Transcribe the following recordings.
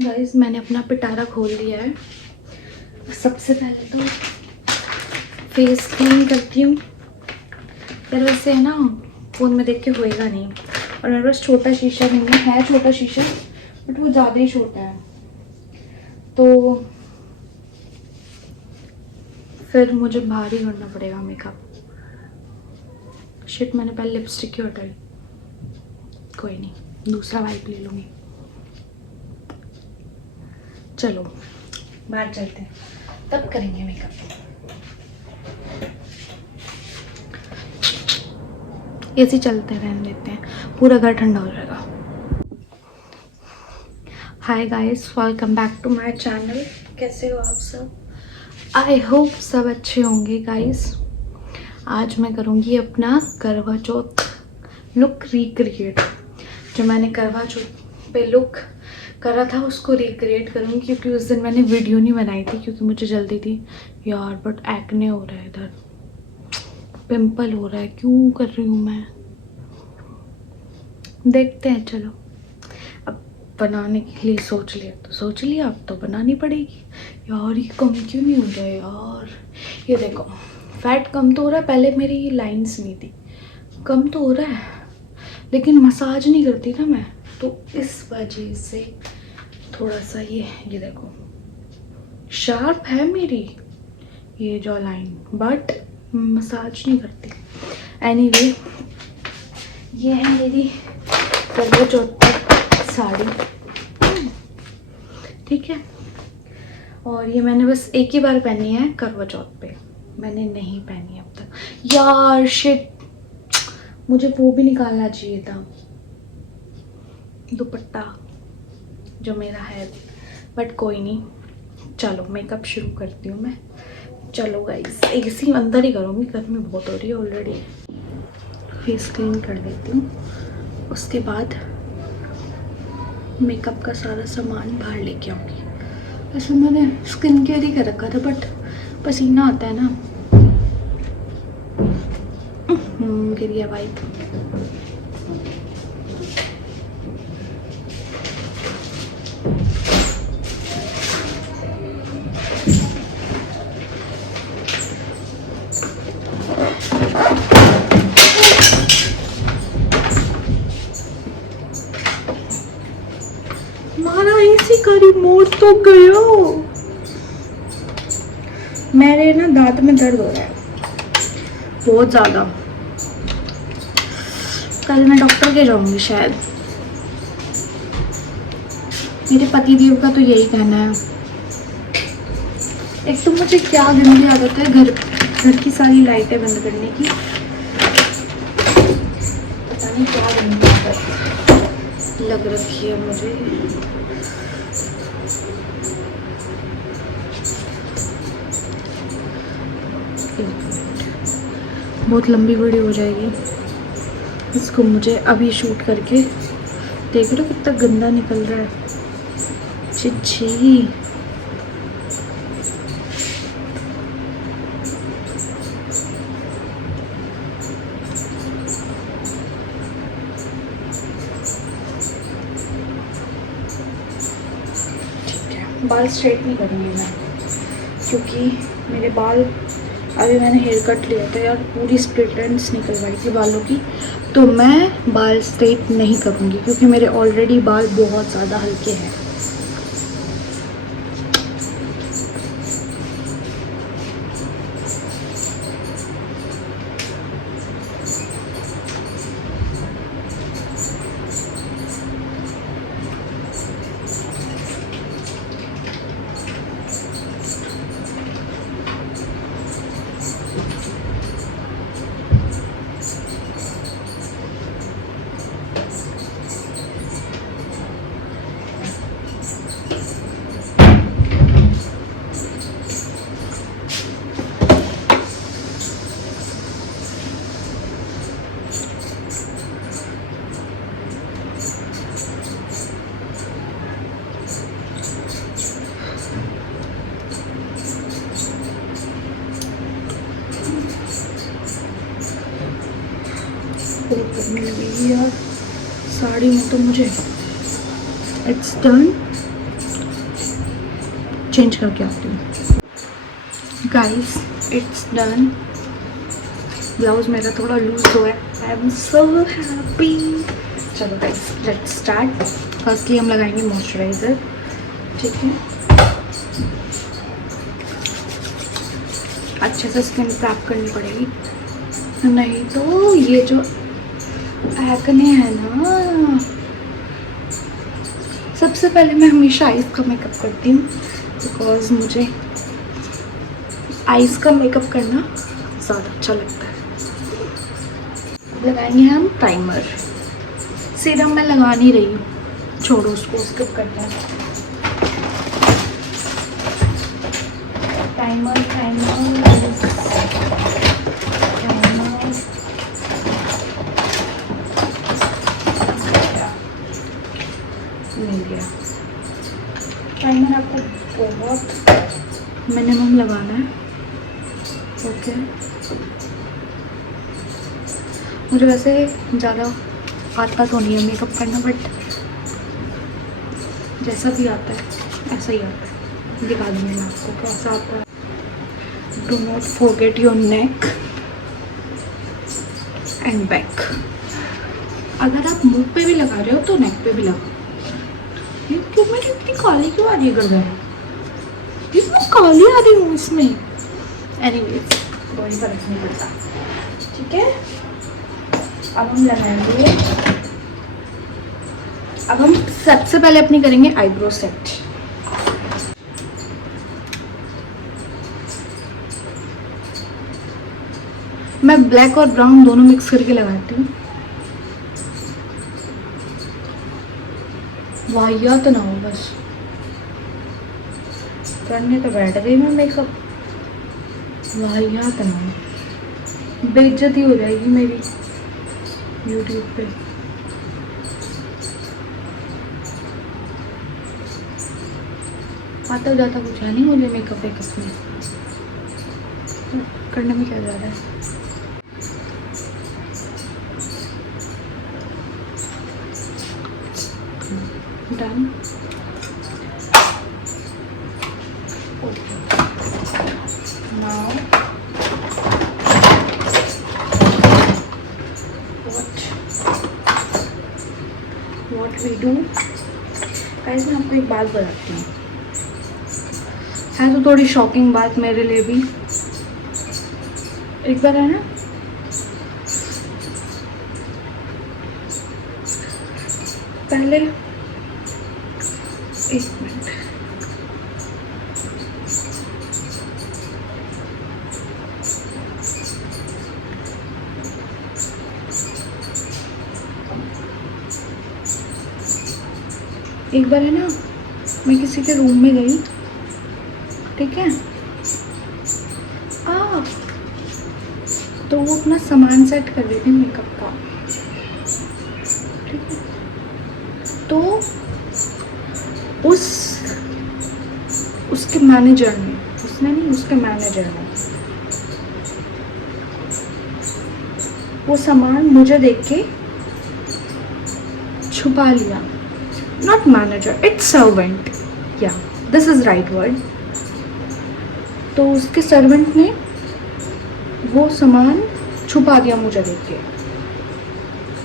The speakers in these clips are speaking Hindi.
गाइस मैंने अपना पिटारा खोल लिया है। सबसे पहले तो फेस क्लीन करती हूँ। यार वैसे है ना, फ़ोन में देख के होएगा नहीं, और मेरे पास छोटा शीशा नहीं है छोटा शीशा, बट वो ज़्यादा ही छोटा है, तो फिर मुझे बाहर ही करना पड़ेगा मेकअप। शिट, मैंने पहले लिपस्टिक क्यों हटाई। कोई नहीं, दूसरा वाइप ले लूँगी। चलो बाहर चलते हैं, तब करेंगे मेकअप। ऐसे चलते रहने देते हैं, पूरा घर ठंडा हो जाएगा। Hi guys, welcome back to my channel. कैसे हो आप सब? आई होप सब अच्छे होंगे गाइस। आज मैं करूँगी अपना करवा चौथ लुक रिक्रिएट। जो मैंने करवा चौथ पे लुक करा था उसको रिक्रिएट करूँगी, क्योंकि उस दिन मैंने वीडियो नहीं बनाई थी क्योंकि मुझे जल्दी थी यार। बट एक्ने हो रहा है, इधर पिंपल हो रहा है, क्यों कर रही हूँ मैं। देखते हैं, चलो अब बनाने के लिए सोच लिया तो सोच लिया, अब तो बनानी पड़ेगी यार। ये कम क्यों नहीं हो रहा है यार। ये देखो, फैट कम तो हो रहा है, पहले मेरी लाइंस नहीं थी, कम तो हो रहा है, लेकिन मसाज नहीं करती ना मैं, तो इस वजह से थोड़ा सा ये देखो शार्प है मेरी ये जॉ लाइन, बट मसाज नहीं करती। एनीवे, ये है मेरी करवा चौथ पर साड़ी, ठीक है। और ये मैंने बस एक ही बार पहनी है करवा चौथ पे, मैंने नहीं पहनी अब तक यार। शिट, मुझे वो भी निकालना चाहिए था, दुपट्टा जो मेरा है, बट कोई नहीं। चलो मेकअप शुरू करती हूँ मैं। चलो गाइस, एसी अंदर ही करूँगी, गर्मी बहुत हो रही है ऑलरेडी। फेस क्लीन कर लेती हूँ, उसके बाद मेकअप का सारा सामान बाहर लेके आऊँगी। वैसे मैंने स्किन केयर ही कर रखा था, बट पसीना आता है ना। गिर गया वाइप। मारा ऐसी का रिमोट तो गया। मेरे ना दांत में दर्द हो रहा है बहुत ज़्यादा, कल मैं डॉक्टर के जाऊंगी शायद। मेरे पति देव का तो यही कहना है। एक तो मुझे क्या गंदी आदत है घर की सारी लाइटें बंद करने की, पता नहीं क्या गंदी आदत लग रखी है मुझे। बहुत लंबी वीडियो हो जाएगी, इसको मुझे अभी शूट करके। देख रहे हो कितना गंदा निकल रहा है, छी। ठीक है, बाल स्ट्रेट नहीं करूँगी मैं, क्योंकि मेरे बाल अभी मैंने हेयर कट लिया था यार, पूरी स्प्लिट एंड्स निकलवाई थी बालों की, तो मैं बाल स्ट्रेट नहीं करूँगी क्योंकि मेरे ऑलरेडी बाल बहुत ज़्यादा हल्के हैं। बहुत गर्मी लगेगी यार साड़ी में तो मुझे। इट्स डन, चेंज करके आती हूँ। Guys it's done. ब्लाउज मेरा थोड़ा लूज हुआ है। I am so happy. चलो गाइस लेट्स स्टार्ट। फर्स्टली हम लगाएंगे मॉइस्चराइज़र, ठीक है। अच्छे से स्किन प्रैप करनी पड़ेगी, नहीं तो ये जो एक्ने है ना। सबसे पहले मैं हमेशा आइज़ का मेकअप करती हूँ बिकॉज मुझे आइज़ का मेकअप करना ज़्यादा अच्छा लगता है। लगाएंगे हम प्राइमर। सीरम मैं लगा नहीं रही हूँ, छोड़ो उसको, स्किप करते हैं। प्राइमर मिल गया। प्राइमर आपको बहुत मिनिमम लगाना है, ओके। मुझे वैसे ज़्यादा आता तो नहीं है मेकअप करना, बट जैसा भी आता है ऐसा ही आता है। दिखा दूँगी मैं आपको कैसा आता है। Do not forget your neck and back. अगर आप मुंह पे भी लगा रहे हो तो नेक पे भी लगाओ। ये क्यों मेरी इतनी काली क्यों आ रही है गर्दन? इतना काली आ रही हूँ इसमें। एनीवेज कोई फर्क नहीं पड़ता, ठीक है। अब हम लगाएंगे, अब हम सबसे पहले अपनी करेंगे आईब्रो सेट। मैं ब्लैक और ब्राउन दोनों मिक्स करके लगाती हूँ, वाहियात ना हो बस। करने तो बैठ गई मैं मेकअप, वाहियात ना हो, बेइज्जती हो जाएगी मेरी यूट्यूब पे। आता जाता कुछ है नहीं मुझे मेकअप वेकअप में, करने में क्या जा रहा है। Done. Now what we do, guys मैं आपको एक बात बताती हूँ, है तो थोड़ी शॉकिंग बात मेरे लिए भी। एक बार है ना, पहले एक मिनट, एक बार है ना, मैं किसी के रूम में गई, ठीक है। तो वो अपना सामान सेट कर रही थी मेकअप का, ठीक है। तो उसके मैनेजर ने, उसने नहीं, उसके मैनेजर ने वो सामान मुझे देख के छुपा लिया। नॉट मैनेजर, इट्स सर्वेंट, या दिस इज राइट वर्ड। तो उसके सर्वेंट ने वो सामान छुपा दिया मुझे देख के,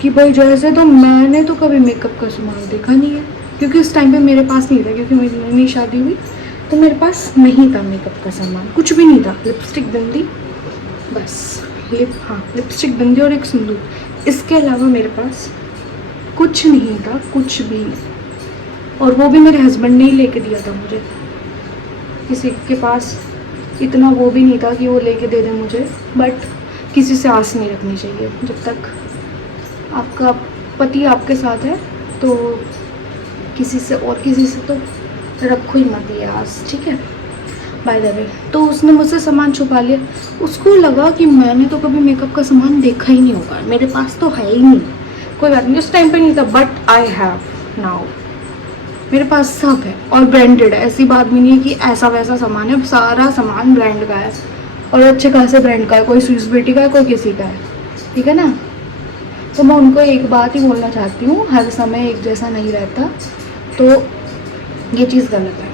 कि भाई जैसे, तो मैंने तो कभी मेकअप का सामान देखा नहीं है, क्योंकि उस टाइम पे मेरे पास नहीं था, क्योंकि मेरी नई शादी हुई तो मेरे पास नहीं था मेकअप का सामान, कुछ भी नहीं था। लिपस्टिक, बिंदी, बस लिपस्टिक, बिंदी और एक सिंदूर, इसके अलावा मेरे पास कुछ नहीं था, कुछ भी। और वो भी मेरे हस्बैंड ने ही लेके दिया था मुझे, किसी के पास इतना वो भी नहीं था कि वो लेके दे दे मुझे। बट किसी से आस नहीं रखनी चाहिए, जब तक आपका पति आपके साथ है तो किसी से तो रखो ही मत ये आस, ठीक है। बाय द वे, तो उसने मुझसे सामान छुपा लिया। उसको लगा कि मैंने तो कभी मेकअप का सामान देखा ही नहीं होगा, मेरे पास तो है ही नहीं। कोई बात नहीं, उस टाइम पे नहीं था, बट आई हैव नाउ, मेरे पास सब है और ब्रांडेड है। ऐसी बात भी नहीं है कि ऐसा वैसा सामान है, सारा सामान ब्रांड का है और अच्छे खासे ब्रांड का है। कोई स्विस ब्यूटी का है, कोई किसी का है, ठीक है ना। तो मैं उनको एक बात ही बोलना चाहती हूँ, हर समय एक जैसा नहीं रहता, तो ये चीज़ गलत है।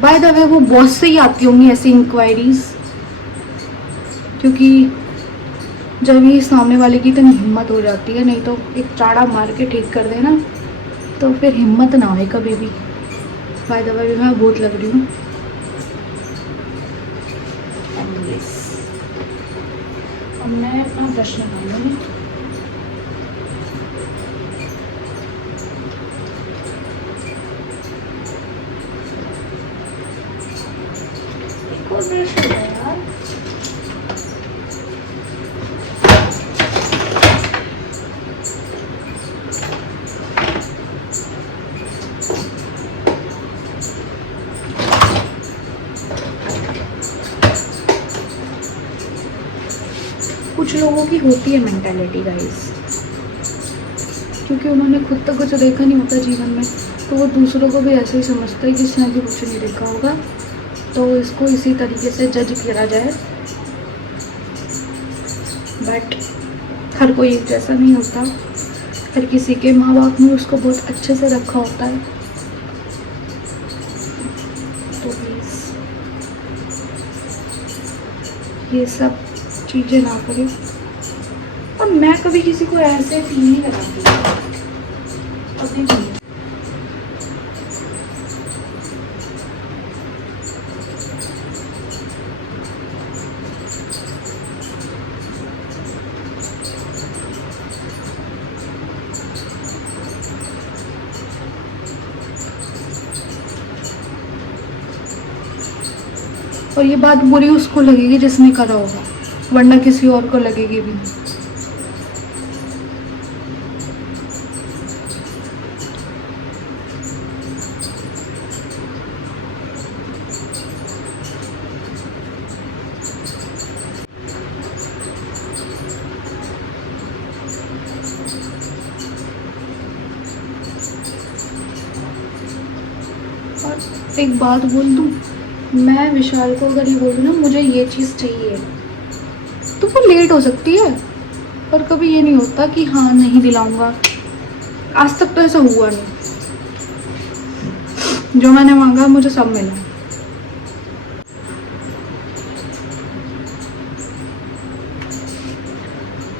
बाय द वे वो बॉस से ही आती होंगी ऐसी इंक्वायरीज, क्योंकि जब ही सामने वाले की इतनी हिम्मत हो जाती है, नहीं तो एक चाड़ा मार के ठीक कर देना, तो फिर हिम्मत ना आए कभी भी। बाय द वे मैं बहुत लग रही हूँ। अब मैं अपना ब्रश लगा लूँगी। एक और ब्रश होगा यार। कुछ लोगों की होती है मेंटालिटी गाइस, क्योंकि उन्होंने खुद तक कुछ देखा नहीं होता जीवन में, तो वो दूसरों को भी ऐसे ही समझता है कि इसने भी कुछ नहीं देखा होगा, तो इसको इसी तरीके से जज किया जाए। बट हर कोई एक जैसा नहीं होता, हर किसी के माँ बाप ने उसको बहुत अच्छे से रखा होता है। तो प्लीज़ ये सब चीज़ें ना करें। और मैं कभी किसी को ऐसे फील नहीं कराती अपनी चीज़। और ये बात बुरी उसको लगेगी जिसने करा होगा, वरना किसी और को लगेगी भी नहीं। और एक बात बोल दूँ, मैं विशाल को अगर ये बोल दूँ ना मुझे ये चीज़ चाहिए, तो वो लेट हो सकती है, पर कभी ये नहीं होता कि हाँ नहीं दिलाऊंगा। आज तक तो ऐसा हुआ नहीं। जो मैंने मांगा मुझे सब मिला।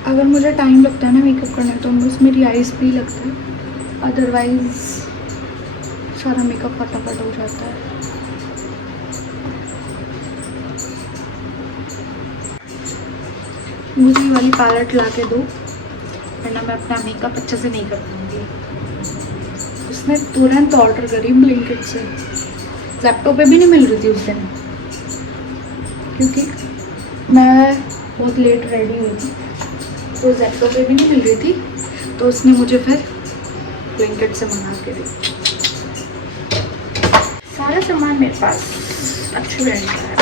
अगर मुझे टाइम लगता है ना मेकअप करने तो बस मेरी आइज़ पे ही लगता है, अदरवाइज सारा मेकअप फटाफट हो जाता है। मुझे ये वाली पैलेट ला के दो, वरना मैं अपना मेकअप अच्छे से नहीं कर पाऊँगी। उसने तुरंत ऑर्डर करी ब्लिंकिट से, ज़ेप्टो पे भी नहीं मिल रही थी उस दिन, क्योंकि मैं बहुत लेट रेडी हुई थी, तो ज़ेप्टो पे भी नहीं मिल रही थी, तो उसने मुझे फिर ब्लिंकिट से मंगा के दी। सारा सामान मेरे पास अच्छे ब्रांड का है।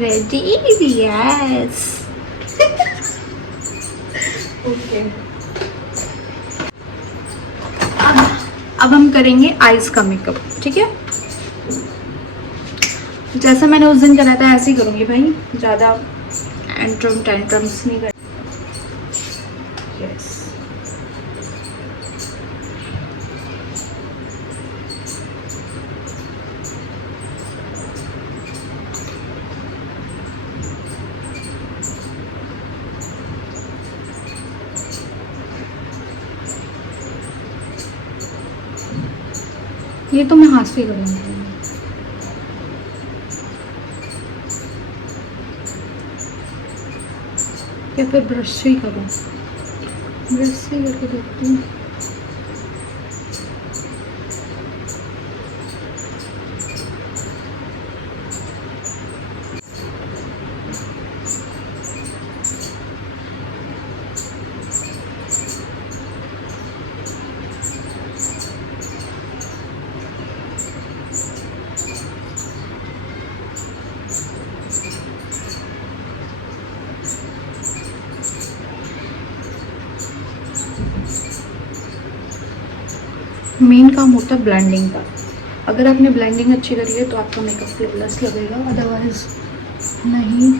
Ready? Yes. Okay. अब हम करेंगे आईज का मेकअप, ठीक है? जैसा मैंने उस दिन करा था ऐसे ही करूँगी भाई, ज़्यादा टेंट्रम्स नहीं कर। यस। ये तो मैं हाथ से करूँगी, या फिर ब्रश से ही करूँ? ब्रश से ही करके देखती हूँ। मेन काम होता है ब्लेंडिंग का। अगर आपने ब्लेंडिंग अच्छी करी है तो आपका मेकअप फ्लॉलेस लगेगा, अदरवाइज नहीं।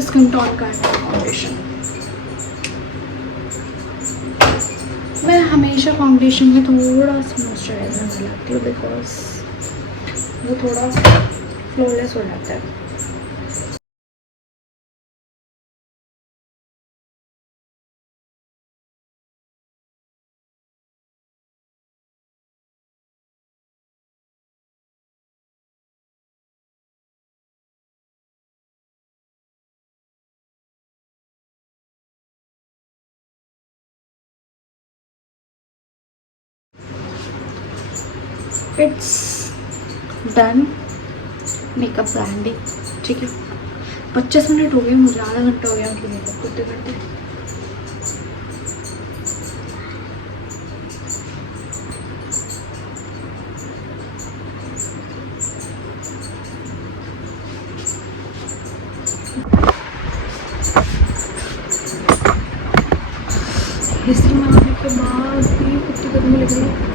स्किन टोन का फाउंडेशन, मैं हमेशा फाउंडेशन में थोड़ा सा मॉइस्चराइजर मिलाती हूँ, बिकॉज वो थोड़ा फ्लॉलेस हो जाता है। इट्स डन मेकअप ब्रांडिंग, ठीक है। 25 मिनट हो गए मुझे, आधा घंटा हो गया उनकी मेकअप करते करते। एसी में आने के बाद भी कितनी गर्मी लग रही है,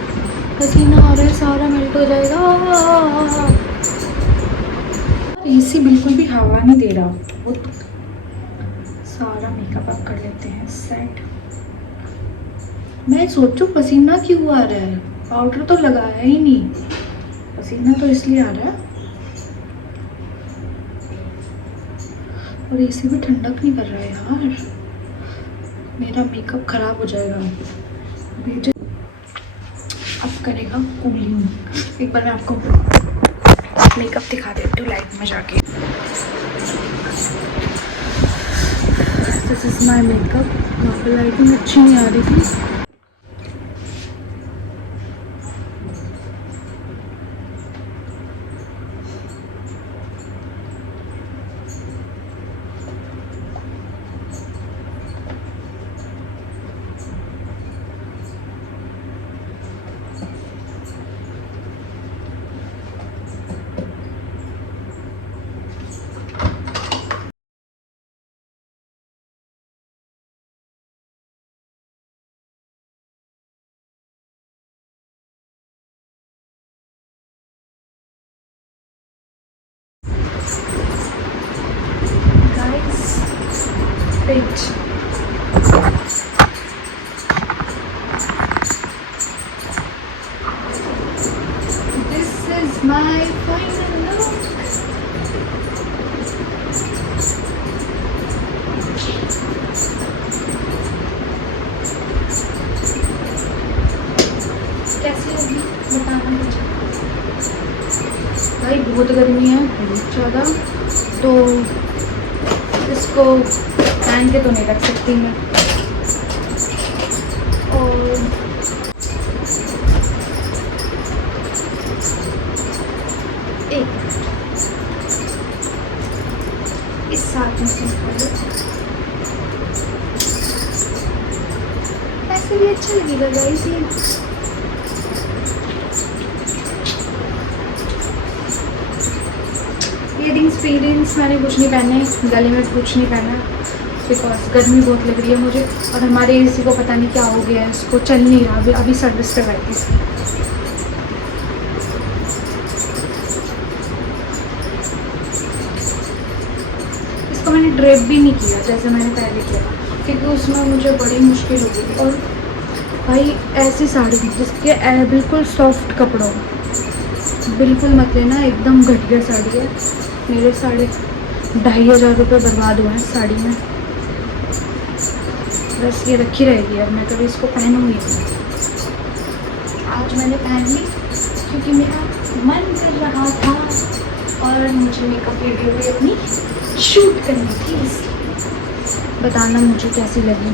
पसीना आ रहा है, सारा मेल्ट हो जाएगा। एसी बिल्कुल भी हवा नहीं दे रहा, बहुत सारा मेकअप आप कर लेते हैं सेट। मैं सोचूं पसीना क्यों आ रहा है, पाउडर तो लगाया ही नहीं, पसीना तो इसलिए आ रहा है। और एसी भी ठंडक नहीं कर रहा है यार, मेरा मेकअप खराब हो जाएगा। भेजे अब करेगा कूलिंग। एक बार मैं आपको मेकअप दिखा देती हूँ लाइट में जाके। This is my makeup. वहाँ पर लाइटिंग अच्छी नहीं आ रही थी। Wait. This is my final look. कैसी होगी बताना मुझे। भाई बहुत गर्मी है, बहुत ज़्यादा, तो इसको पहन के तो नहीं रख सकती मैं। और एक इस साथ में सिंपल ऐसे भी अच्छा लगेगा गाइस। इयरिंग्स फीरिंग्स मैंने कुछ नहीं पहने, गले में कुछ नहीं पहना, बिकॉज गर्मी बहुत लग रही है मुझे। और हमारे एसी को पता नहीं क्या हो गया है, इसको चल नहीं रहा, अभी सर्विस करवाई थी इसकी। इसको मैंने ड्रेप भी नहीं किया जैसे मैंने पहले किया, क्योंकि उसमें मुझे बड़ी मुश्किल हो गई। और भाई ऐसी साड़ी जिसके बिल्कुल सॉफ्ट कपड़ों, बिल्कुल मत लेना, एकदम घटिया साड़ी है। मेरे 2,500 रुपये बर्बाद हुए हैं साड़ी में, बस ये रखी रहेगी। अब मैं कभी इसको पहनूंगी। आज मैंने पहन ली क्योंकि मेरा मन कर रहा था और मुझे मेकअप वीडियो भी अपनी शूट करनी थी, इसलिए बताना मुझे कैसी लगी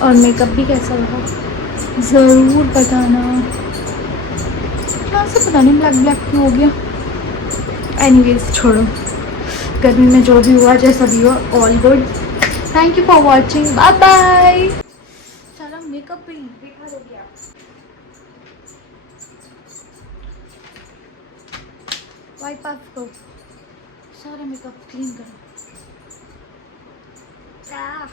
और मेकअप भी कैसा लगा ज़रूर बताना। यहाँ से पता नहीं ब्लैक ब्लैक क्यों हो गया। एनीवेज छोड़ो, गर्मी में जो भी हुआ जैसा भी हुआ, all good. Thank you for watching, bye bye. सारा मेकअप भी बेकार हो गया। वाइप ऑफ करो, सारा मेकअप क्लीन करो। क्या